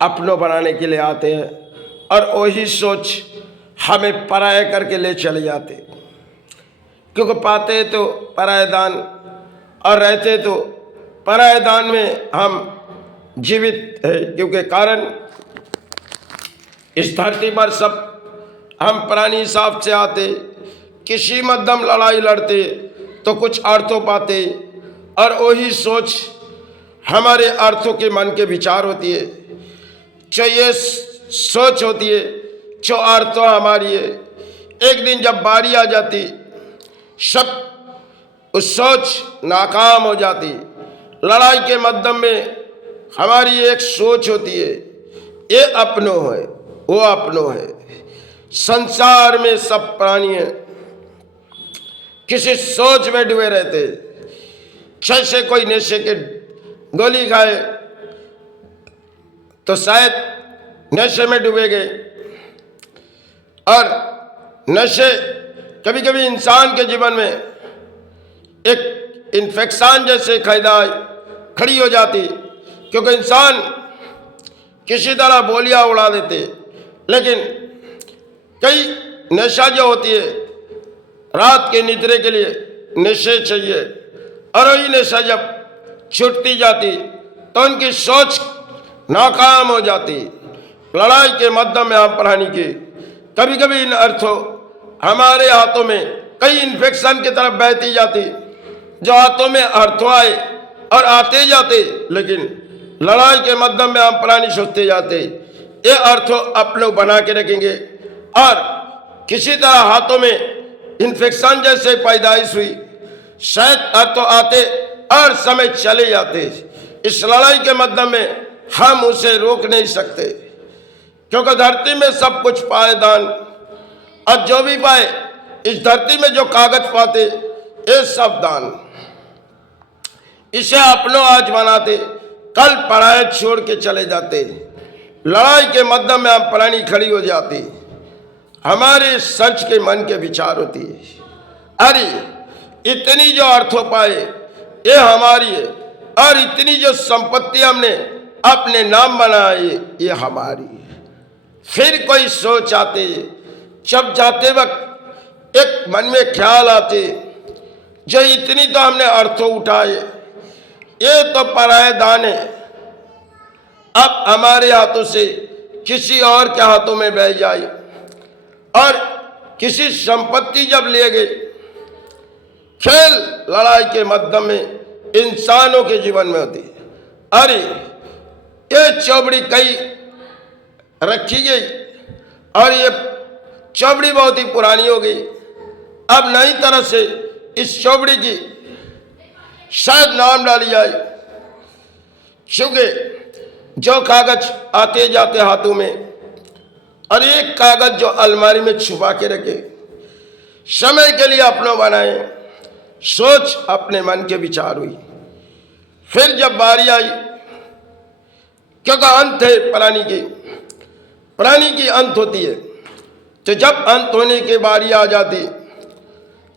अपनों बनाने के लिए आते हैं और वही सोच हमें पराया करके ले चले जाते, क्योंकि पाते तो परायदान और रहते तो परायदान में हम जीवित है। क्योंकि कारण इस धरती पर सब हम प्राणी हिसाब से आते, किसी मध्यम लड़ाई लड़ते तो कुछ अर्थों पाते और वही सोच हमारे अर्थों के मन के विचार होती है, जो ये सोच होती है, जो अर्थों हमारी है। एक दिन जब बारी आ जाती, सब उस सोच नाकाम हो जाती। लड़ाई के मध्यम में हमारी एक सोच होती है, ये अपनों है, वो अपनों है। संसार में सब प्राणी हैं किसी सोच में डूबे रहते। जैसे कोई नशे के गोली खाए तो शायद नशे में डूबे गए, और नशे कभी कभी इंसान के जीवन में एक इन्फेक्शन जैसे खैदाई खड़ी हो जाती, क्योंकि इंसान किसी तरह बोलियां उड़ा देते। लेकिन कई नशा जो होती है, रात के निद्रे के लिए नशे चाहिए, और वही नशा जब छूटती जाती तो उनकी सोच नाकाम हो जाती। लड़ाई के मध्य में हम प्राणी की कभी कभी इन अर्थों हमारे हाथों में कई इन्फेक्शन की तरफ बहती जाती, जो हाथों में अर्थों आए और आते जाते, लेकिन लड़ाई के मध्य में हम प्राणी सोचते जाते ये अर्थों अपने बना के रखेंगे, और किसी तरह हाथों में इन्फेक्शन जैसे पैदाइश हुई, शायद अर्थों आते और समय चले जाते। इस लड़ाई के मध्य में हम उसे रोक नहीं सकते, क्योंकि धरती में सब कुछ पाए दान, और जो भी पाए इस धरती में जो कागज पाते ये सब दान। इसे अपनों आज बनाते, कल पराये छोड़ के चले जाते। लड़ाई के मध्य में हम प्राणी खड़ी हो जाती, हमारे सच के मन के विचार होती है। अरे इतनी जो अर्थों पाए ये हमारी है, और इतनी जो संपत्ति हमने अपने नाम बनाए ये हमारी है। फिर कोई सोच आते, जब जाते वक्त एक मन में ख्याल आते, जो इतनी तो हमने अर्थों उठाए, ये तो पराये दान है, अब हमारे हाथों से किसी और के हाथों में बह जाए। और किसी संपत्ति जब ले गए, खेल लड़ाई के मध्य में इंसानों के जीवन में होती। अरे ये चौबड़ी कई रखी गई, और ये चौबड़ी बहुत ही पुरानी हो गई, अब नई तरह से इस चौबड़ी की शायद नाम डाली जाए, क्योंकि जो कागज आते जाते हाथों में, और एक कागज जो अलमारी में छुपा के रखे, समय के लिए अपनों बनाए, सोच अपने मन के विचार हुई। फिर जब बारी आई, क्योंकि अंत है प्राणी की अंत होती है, तो जब अंत होने की बारी आ जाती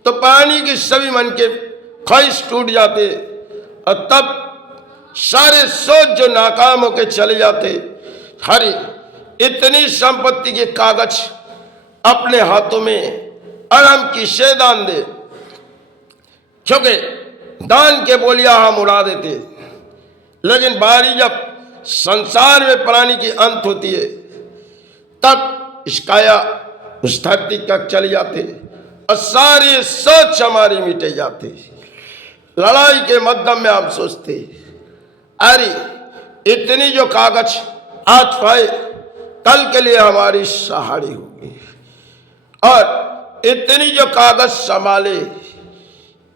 तो प्राणी की सभी मन के ख्वाहिश टूट जाते, और तब सारे सोच जो नाकाम होकर चले जाते। हरी इतनी संपत्ति के कागज अपने हाथों में, और हम किसे दान दे, क्योंकि दान के बोलियां हम उड़ा देते। लेकिन बारी जब संसार में प्राणी की अंत होती है, तब इस काया उस धरती तक चले जाते, और सारी सोच हमारी मिटे जाते। लड़ाई के मध्यम में हम सोचते, अरे इतनी जो कागज आज पाए, कल के लिए हमारी सहारी होगी, और इतनी जो कागज संभाले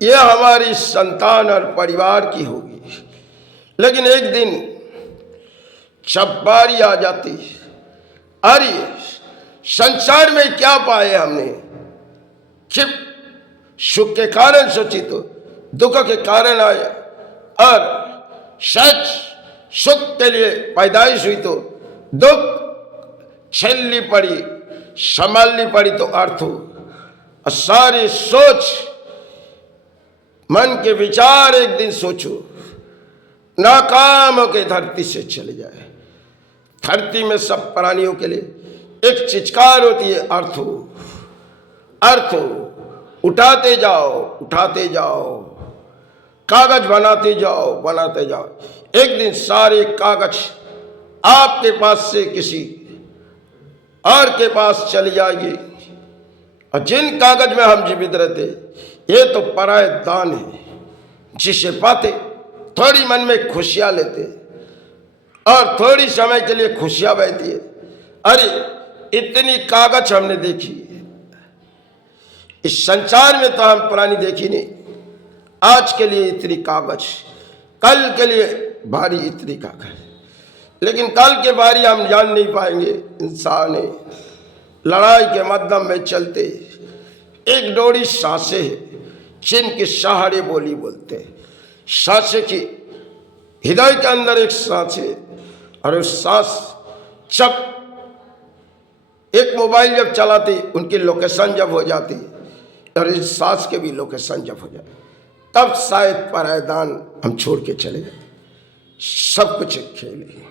ये हमारी संतान और परिवार की होगी। लेकिन एक दिन जब बारी आ जाती, अरे संसार में क्या पाए हमने, सिर्फ सुख के कारण सोची तो दुख के कारण आए, और सच सुख के लिए पैदाइश हुई तो दुख झेलनी पड़ी, संभालनी पड़ी तो अर्थ हो। और सारी सोच मन के विचार एक दिन सोचो नाकाम होकर धरती से चले जाए, धरती में सब प्राणियों के लिए एक चिचकार होती है, अर्थ हो, अर्थ हो। उठाते जाओ, उठाते जाओ, कागज बनाते जाओ, बनाते जाओ। एक दिन सारे कागज आपके पास से किसी और के पास चली जाएगी। और जिन कागज में हम जीवित रहते, ये तो पराये दान है, जिसे पाते थोड़ी मन में खुशियां लेते और थोड़ी समय के लिए खुशियां बहती है। अरे इतनी कागज हमने देखी, इस संसार में तो हम पुरानी देखी नहीं। आज के लिए इतनी कागज, कल के लिए भारी इतनी कागज, लेकिन कल के बारी हम जान नहीं पाएंगे। इंसान है, लड़ाई के मध्यम में चलते एक डोरी सांसें है, जिनकी सहारे बोली बोलते हैं। सांसें की हृदय के अंदर एक सांस है, और उस सांस जब एक मोबाइल जब चलाती, उनकी लोकेशन जब हो जाती, और इस सांस के भी लोकेशन जब हो जाए, तब शायद परायदान हम छोड़ के चले जाए। सब कुछ खेल है।